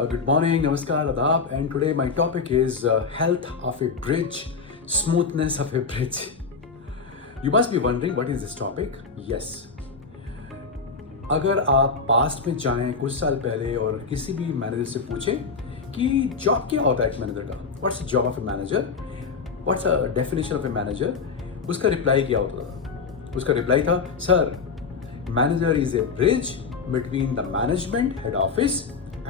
Good morning, namaskar, adab, and today my topic is health of a bridge, smoothness of a bridge. You must be wondering what is this topic? Yes. अगर आप past में जाएं कुछ साल पहले और किसी भी मैनेजर से पूछें कि जॉब क्या होता है एक मैनेजर का, what's the job of a manager, what's the definition of a manager, उसका रिप्लाई क्या होता था? उसका रिप्लाई था, sir, manager is a bridge between the management head office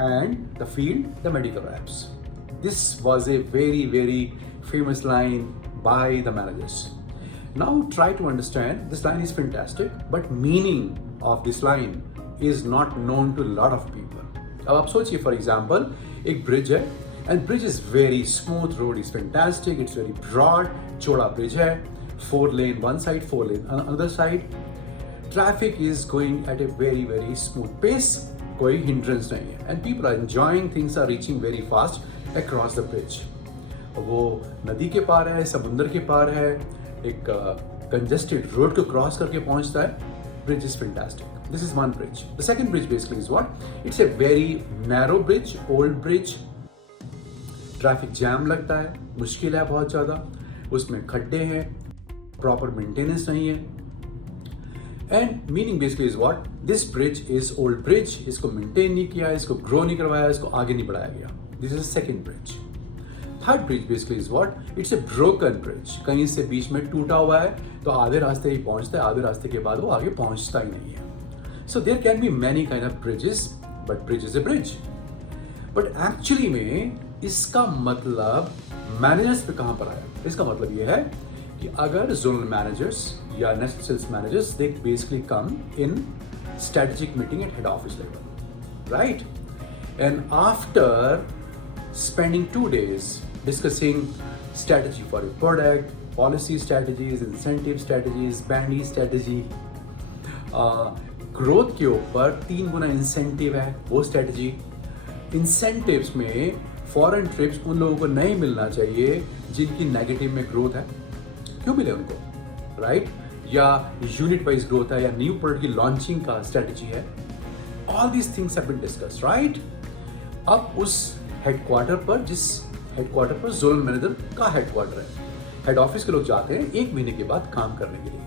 and the field, the medical reps. This was a very famous line by the managers. Now try to understand, this line is fantastic, but meaning of this line is not known to a lot of people. अब आप सोचिए, for example, एक bridge है and bridge is very smooth, road is fantastic, it's very broad, चौड़ा bridge है, 4 lane one side, 4 lane another side, traffic is going at a very smooth pace, कोई hindrance नहीं है, and people are enjoying, things are reaching very fast across the bridge. वो नदी के पार है, समुंदर के पार है, एक कंजेस्टेड रोड को क्रॉस करके पहुंचता है. Bridge is fantastic. This is one bridge. The second bridge basically is what? It's a very narrow bridge, old bridge. Traffic jam लगता है, मुश्किल है बहुत ज़्यादा, उसमें खड्डे हैं, प्रॉपर मेंटेनेंस नहीं है. And meaning basically is what? This bridge is old bridge, इसको मेंटेन नहीं किया, इसको ग्रो नहीं करवाया, इसको आगे नहीं बढ़ाया गया. This is second bridge. Third bridge basically is what? It's a broken bridge. कहीं से बीच में टूटा हुआ है तो आधे रास्ते ही पहुंचता है, आधे रास्ते के बाद वो आगे पहुंचता ही नहीं है. So there can be many kind of bridges, but bridge is a bridge. But actually में इसका मतलब मैनेजर्स पे कहां पर आया? इसका मतलब ये है कि अगर जोनल मैनेजर्स या national sales managers, they basically come in strategic meeting at head office level, right? And after spending 2 days discussing strategy for a product, policy strategies, incentive strategies, bandy strategy, growth के ऊपर 3 गुना incentive है वो strategy. Incentives में foreign trips उन लोगों को नहीं मिलना चाहिए जिनकी नेगेटिव में ग्रोथ है. क्यों मिले उनको, राइट? या यूनिट वाइज ग्रोथ है, या न्यू प्रोडक्ट की लॉन्चिंग का स्ट्रेटजी है. All these things have been discussed, right? अब उस हेडक्वार्टर पर, जिस हेडक्वार्टर पर जोनल मैनेजर का हेडक्वार्टर है, हेड ऑफिस के लोग जाते हैं 1 महीने के बाद काम करने के लिए.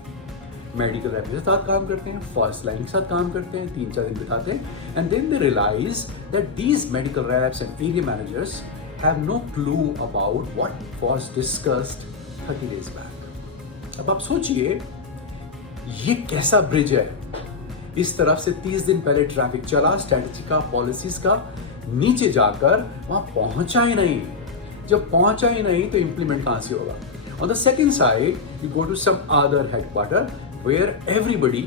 मेडिकल रैप के साथ काम करते हैं, फर्स्ट लाइन के साथ काम करते हैं, 3-4 दिन बिताते हैं, and then they realize that these medical reps and area managers have no clue about what was discussed 30 days back. अब आप सोचिए ये कैसा ब्रिज है? इस तरफ से 30 दिन पहले ट्रैफिक चला, स्ट्रेटजी का, पॉलिसीज का, नीचे जाकर वहां पहुंचा ही नहीं. जब पहुंचा ही नहीं तो इंप्लीमेंट कहां से होगा? On the second side you go to some other headquarter where everybody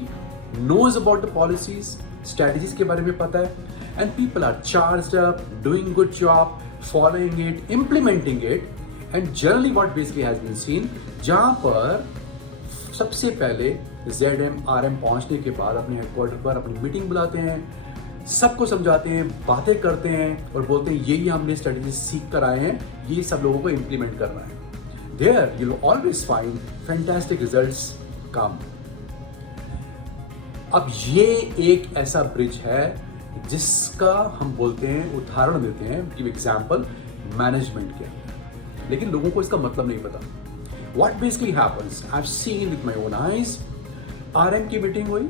knows about the policies, strategies के बारे में पता है, and people are charged up, doing good job, following it, implementing it. And generally what basically has been seen, जहां पर सबसे पहले ZM RM पहुंचने के बाद अपने हेडक्वार्टर पर अपनी मीटिंग बुलाते हैं, सबको समझाते हैं, बातें करते हैं और बोलते हैं यही हमने स्ट्रेटजी सीख कर आए हैं, ये सब लोगों को इंप्लीमेंट करना है. There you will always find fantastic results come. अब ये एक ऐसा ब्रिज है जिसका हम बोलते हैं, उदाहरण देते हैं, गिव एग्जांपल मैनेजमेंट के, लेकिन लोगों को इसका मतलब नहीं पता. What basically happens? I've seen with my own eyes. RM की मीटिंग हुई,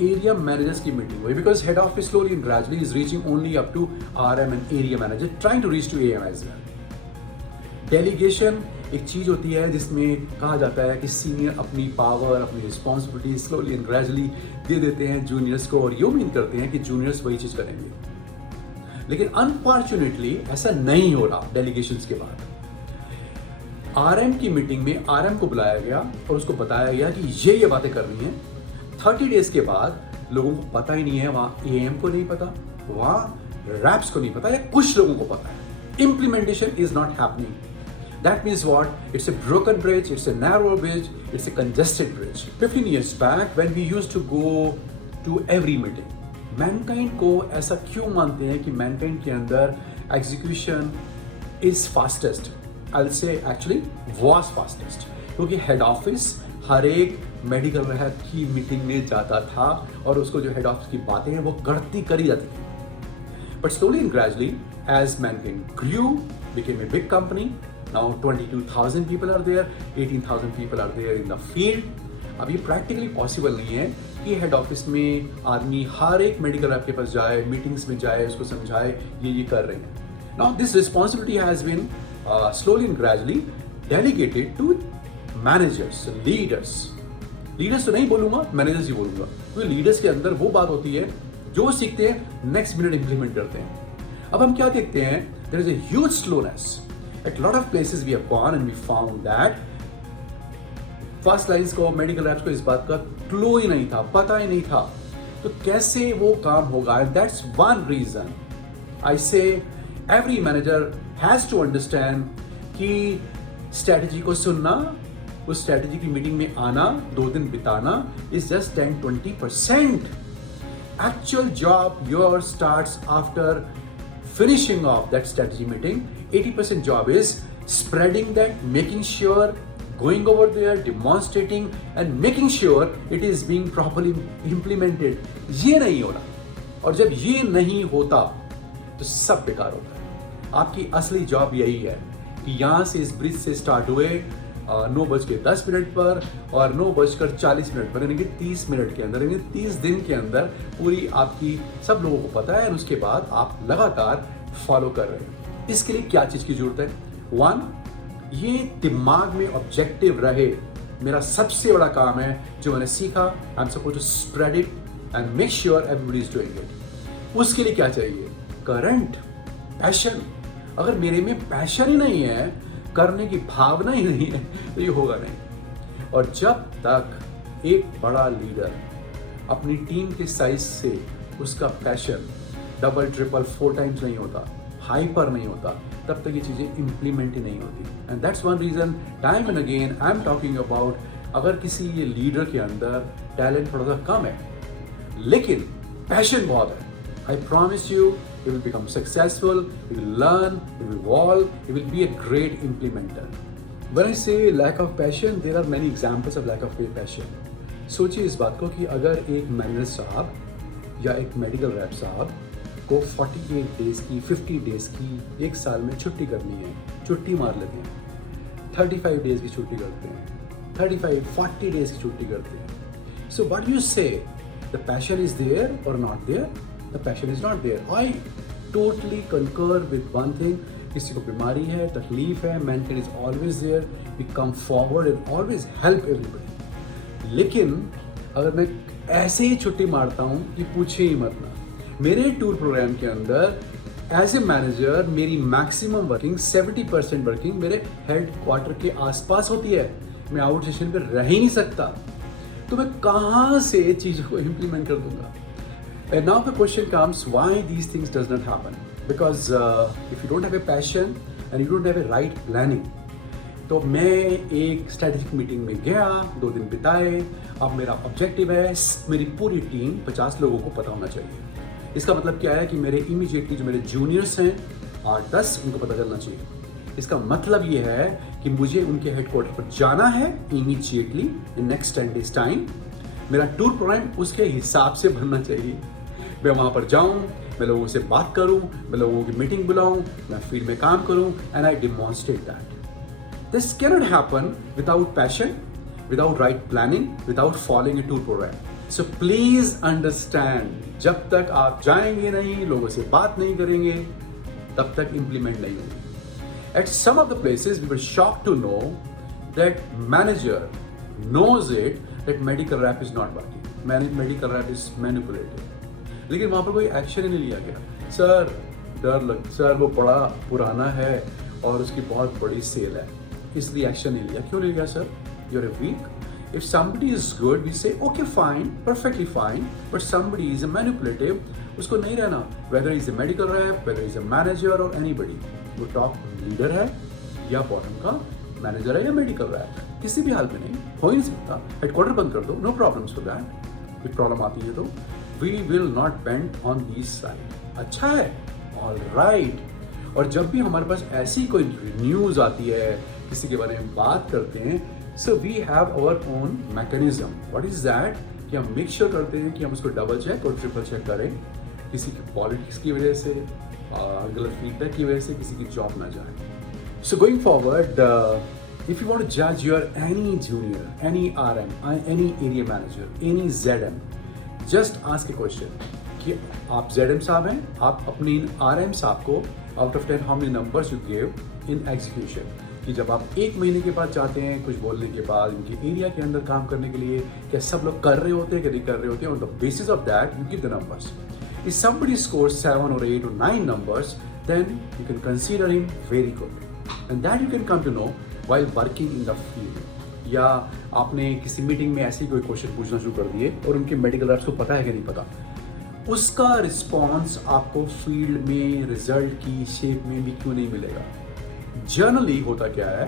एरिया मैनेजर्स की मीटिंग हुई, because head office slowly and gradually is reaching only up to RM and area manager, trying to reach to AM as well. Delegation एक चीज होती है जिसमें कहा जाता है कि सीनियर अपनी पावर, अपनी responsibility slowly and gradually they देते हैं जूनियर्स को, और ये उम्मीद करते हैं कि जूनियर्स वही चीज करेंगे. लेकिन अनफॉर्चुनेटली ऐसा नहीं हो रहा. डेलीगेशंस के बाद आरएम की मीटिंग में आरएम को बुलाया गया और उसको बताया गया कि ये बातें करनी है. 30 डेज के बाद लोगों को पता ही नहीं है, वहां एएम को नहीं पता, वहां रैप्स को नहीं पता, या कुछ लोगों को पता है. Implementation is not happening. That means what? It's a broken bridge, it's a narrow bridge, it's a congested bridge. 15 years back when we used to go to every meeting, Mankind को ऐसा क्यों मानते हैं कि मैनकाइंड के अंदर execution is fastest? I'll say actually was fastest, क्योंकि head office हर एक मेडिकल रैप की मीटिंग में जाता था और उसको जो हेड ऑफिस की बातें हैं वो गढ़ती करी जाती थी. But slowly and gradually as Mankind grew, became a big company. Now 22,000 people are there, 18,000 people are there in the field. अब ये प्रैक्टिकली पॉसिबल नहीं है कि हेड ऑफिस में आदमी हर एक मेडिकल रैप के पास जाए, मीटिंग्स में जाए, उसको समझाए ये कर रहे हैं. Now this responsibility has been slowly and gradually delegated to managers, leaders. Leaders तो नहीं बोलूंगा, मैनेजर्स ही बोलूंगा, क्योंकि लीडर्स के अंदर वो बात होती है जो सीखते हैं नेक्स्ट मिनट इंप्लीमेंट करते हैं. अब हम क्या देखते हैं, there is a huge slowness at lot of places. We have gone and we found that first lines को, मेडिकल रैप्स को इस बात का क्लू ही नहीं था, पता ही नहीं था, तो कैसे वो काम होगा. And that's one reason I say every manager has to understand कि स्ट्रैटेजी को सुनना, उस स्ट्रैटेजी की मीटिंग में आना, 2 दिन बिताना is just 10-20%. Actual job your starts after finishing off that strategy meeting. 80% job is spreading that, making sure, going over there, demonstrating and making sure it is being properly implemented. ये नहीं हो रहा, और जब ये नहीं होता तो सब बेकार होता है. आपकी असली जॉब यही है कि यहाँ से इस ब्रिज से स्टार्ट हुए 9:10 पर और 9:40 पर, यानी कि 30 मिनट के अंदर, यानी 30 दिन के अंदर पूरी आपकी सब लोगों को पता है, और उसके बाद आप लगातार फॉलो कर रहे हैं. इसके लिए क्या चीज़ की जरूरत है? 1, ये दिमाग में ऑब्जेक्टिव रहे. मेरा सबसे बड़ा काम है जो मैंने सीखा, I am suppose to spread it and make sure everybody is doing it. उसके लिए क्या चाहिए? Current, passion. अगर मेरे में पैशन ही नहीं है, करने की भावना ही नहीं है, तो ये होगा नहीं. और जब तक एक बड़ा लीडर अपनी टीम के साइज से उसका पैशन डबल, ट्रिपल, 4 टाइम्स नहीं होता, हाइपर नहीं होता, तब तक ये चीज़ें इंप्लीमेंट ही नहीं होती. And that's one reason time and again I am talking about, अगर किसी ये लीडर के अंदर टैलेंट थोड़ा सा कम है लेकिन पैशन बहुत है, आई promise you you will become successful, you will learn, you will evolve, you will be a great implementer. When I say lack of passion, there are many examples of lack of passion. सोचिए इस बात को कि अगर एक manager साहब या एक मेडिकल रैप साहब को 48 डेज की, 50 डेज की, 1 साल में छुट्टी करनी है, छुट्टी मार लेते हैं, 35 डेज की छुट्टी करते हैं, 40 डेज की छुट्टी करते हैं. So what do you say? The passion is there or not there? The passion is not there. I totally concur with one thing. किसी को बीमारी है, तकलीफ है, Mankind is always there. We come forward and always help everybody. लेकिन अगर मैं ऐसे ही छुट्टी मारता हूँ कि पूछे ही मत ना. मेरे टूर प्रोग्राम के अंदर एज ए मैनेजर मेरी मैक्सिमम वर्किंग 70% वर्किंग मेरे हेड क्वार्टर के आसपास होती है. मैं आउट स्टेशन पर रह ही नहीं सकता, तो मैं कहाँ से चीज़ों को इम्प्लीमेंट कर दूंगा. And now the question comes, why these things does not happen? Because if you don't have a passion and you don't have a right planning, तो मैं एक स्ट्रेटेजिक मीटिंग में गया, 2 दिन बिताए. अब मेरा ऑब्जेक्टिव है मेरी पूरी टीम 50 लोगों को पता होना चाहिए. इसका मतलब क्या है कि मेरे इमीडिएटली जो मेरे जूनियर्स हैं 8-10 उनको पता चलना चाहिए. इसका मतलब ये है कि मुझे उनके हेडक्वार्टर पर जाना है immediately in next 10 days time. मेरा टूर प्रोग्राम उसके हिसाब से बनना चाहिए. मैं वहाँ पर जाऊँ, मैं लोगों से बात करूँ, मैं लोगों की मीटिंग बुलाऊँ, मैं फील्ड में काम करूँ, and I demonstrate that. This cannot happen without passion, without right planning, without following a tour program. So please understand, जब तक आप जाएंगे नहीं, लोगों से बात नहीं करेंगे, तब तक इम्प्लीमेंट नहीं होगी. At some of the places we were shocked to know that manager knows it that medical rap is not working, medical rap is manipulated. लेकिन वहाँ पर कोई एक्शन ही नहीं लिया गया. सर वो बड़ा पुराना है और उसकी बहुत बड़ी सेल है, इसलिए एक्शन नहीं लिया. क्यों नहीं लिया sir? You are a weak. If somebody is good, we say okay, fine, perfectly fine. But somebody is a manipulative, उसको नहीं रहना. Whether he's a medical rep, whether he's a manager or anybody, वो top leader है या bottom का manager है या medical rap, किसी भी हाल में नहीं हो ही नहीं सकता. हेडक्वार्टर बंद कर दो, नो प्रॉब्लम्स फॉर दैट. कोई प्रॉब्लम आती है तो we will not bend on these side. अच्छा है, ऑल राइट. और जब भी हमारे पास ऐसी कोई न्यूज़ आती है, किसी के बारे में बात करते हैं, so we have our own mechanism. What is that? कि हम मेक श्योर करते हैं कि हम उसको डबल चेक और ट्रिपल चेक करें. किसी की पॉलिटिक्स की वजह से, गलत फीडबैक की वजह से किसी की जॉब ना जाए। So going forward, if you want to judge your any junior, any RM, any area manager, any ZM, just ask a question कि आप ZM साहब हैं, आप अपनी इन RM साहब को out of 10 how many numbers you gave in execution, कि जब आप एक महीने के बाद जाते हैं कुछ बोलने के बाद इनके एरिया के अंदर काम करने के लिए, क्या सब लोग कर रहे होते हैं कि नहीं कर रहे होते हैं, on the basis of that you give the numbers. If somebody scores 7 or 8 or 9 numbers, then you can consider him very good, and that you can come to know while working in the field. या आपने किसी meeting में ऐसे ही कोई question पूछना शुरू कर दिए और उनके मेडिकल रेप्स को पता है कि नहीं पता, उसका रिस्पॉन्स आपको फील्ड में रिजल्ट की शेप में भी क्यों नहीं मिलेगा। जनरली होता क्या है,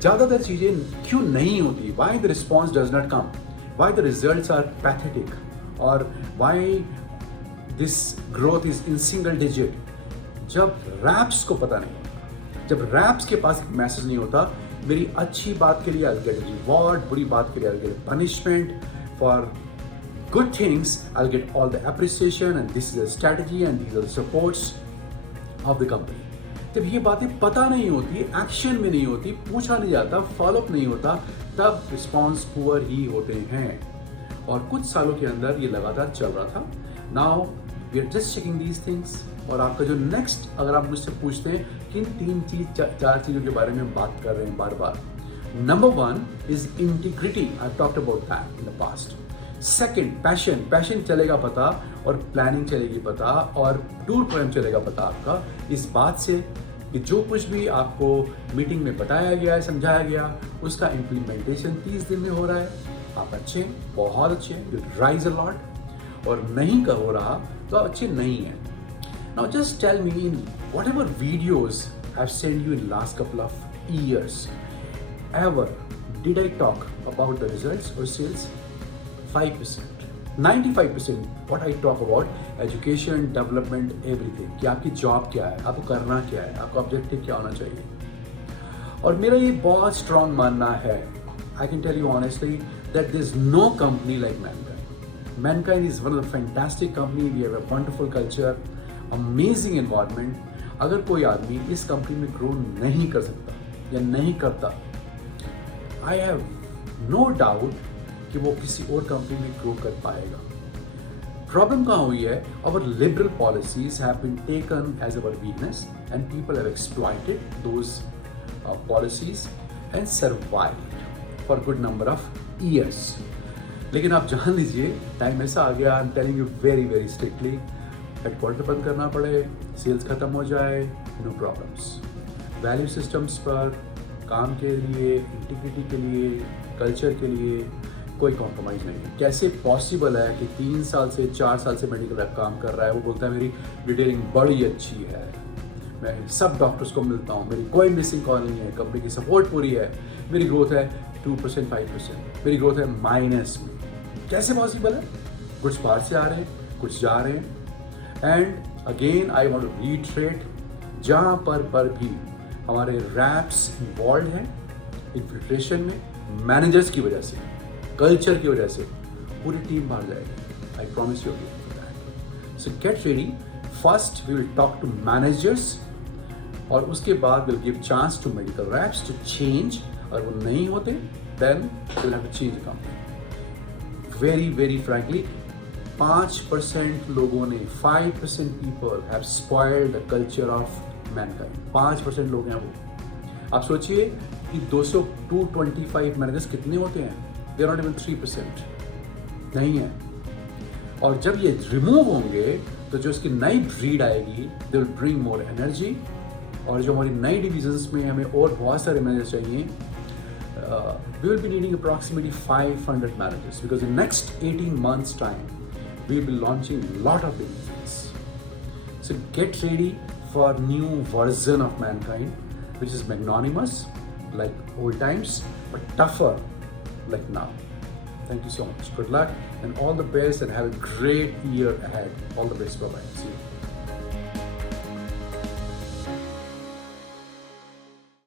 ज़्यादातर चीज़ें क्यों नहीं होती, why the response does not come, why the results are pathetic, और why this growth is in single digit, जब रैप्स को पता नहीं होता, जब रैप्स के पास मैसेज नहीं होता, मेरी अच्छी बात के लिए आई गेट रिवॉर्ड, बुरी बात के लिए I get punishment, for good things I'll get all the appreciation and this is a strategy and these are the supports of the company. जब ये बातें पता नहीं होती, एक्शन में नहीं होती, पूछा नहीं जाता, फॉलोअप नहीं होता, तब रिस्पॉन्स पुअर ही होते हैं। और कुछ सालों के अंदर ये लगातार चल रहा था। Now we are just checking these things, और आपका जो नेक्स्ट, अगर आप मुझसे पूछते हैं किन चार चीज़ों के बारे में हम बात कर रहे हैं बार बार, number 1 is integrity, I talked about that in the past. Second, passion चलेगा पता, और प्लानिंग चलेगी पता, और टूर प्रोग्राम चलेगा पता आपका, इस बात से कि जो कुछ भी आपको मीटिंग में बताया गया है, समझाया गया, उसका इम्प्लीमेंटेशन 30 दिन में हो रहा है, आप अच्छे, बहुत अच्छे, यू राइज अ लॉट, और नहीं हो रहा तो आप अच्छे नहीं हैं। Now just tell me, in whatever videos I have send you in last couple of years, ever did I talk about the results और sales? 5%, 95% what I talk about education, development, everything, कि आपकी job क्या है, आपको करना क्या है, आपका ऑब्जेक्टिव क्या होना चाहिए। और मेरा ये बहुत स्ट्रॉन्ग मानना है, I can tell you honestly that there is no company like Mankind. Mankind is one of the fantastic company, we have a wonderful culture, amazing environment. अगर कोई आदमी इस कंपनी में ग्रो नहीं कर सकता या नहीं करता, I have no doubt कि वो किसी और कंपनी में ग्रो कर पाएगा। प्रॉब्लम कहाँ हुई है? Our liberal policies have been taken as our weakness and people have exploited those policies and survived for a good number of years. लेकिन आप जान लीजिए, टाइम ऐसा आ गया, I'm telling you very very strictly, headquarter बंद करना पड़े, sales खत्म हो जाए, no problems. वैल्यू सिस्टम्स पर काम के लिए, इंटीग्रिटी के लिए, कल्चर के लिए कोई कॉम्प्रोमाइज़ नहीं है। कैसे पॉसिबल है कि 3 साल से 4 साल से मेडिकल रैप काम कर रहा है, वो बोलता है मेरी डिटेलिंग बड़ी अच्छी है, मैं सब डॉक्टर्स को मिलता हूँ, मेरी कोई मिसिंग कॉल नहीं है, कंपनी की सपोर्ट पूरी है, मेरी ग्रोथ है 2%, 5%, मेरी ग्रोथ है माइनस में। कैसे पॉसिबल है? कुछ बाहर से आ रहे हैं, कुछ जा रहे हैं। And again I want to reiterate, जहाँ पर भी हमारे रैप्स इन्वॉल्व हैं इन्फिल्ट्रेशन में, मैनेजर्स की वजह से, कल्चर की वजह से पूरी टीम बाहर जाएगी। I promise you that. So get ready, first we will talk to managers, और उसके बाद will give chance to medical reps to change. अगर वो नहीं होते then will have to change company. Very very frankly, 5% लोगों ने, 5% people have spoiled the culture of mankind. 5% लोग हैं वो। आप सोचिए कि 225 मैनेजर्स कितने होते हैं? They are not even 3%, नहीं है। और जब ये रिमूव होंगे तो जो इसकी नई ब्रीड आएगी, they will bring more energy, और जो हमारी नई डिविजन्स में हमें और बहुत सारे मैनेजर्स चाहिए, we will be needing approximately 500 managers because in next 18 months time we will be launching a lot of divisions. So get ready for new version of Mankind which is magnanimous like old times but tougher like now. Thank you so much. Good luck and all the best, and have a great year ahead. All the best. Bye bye. See you.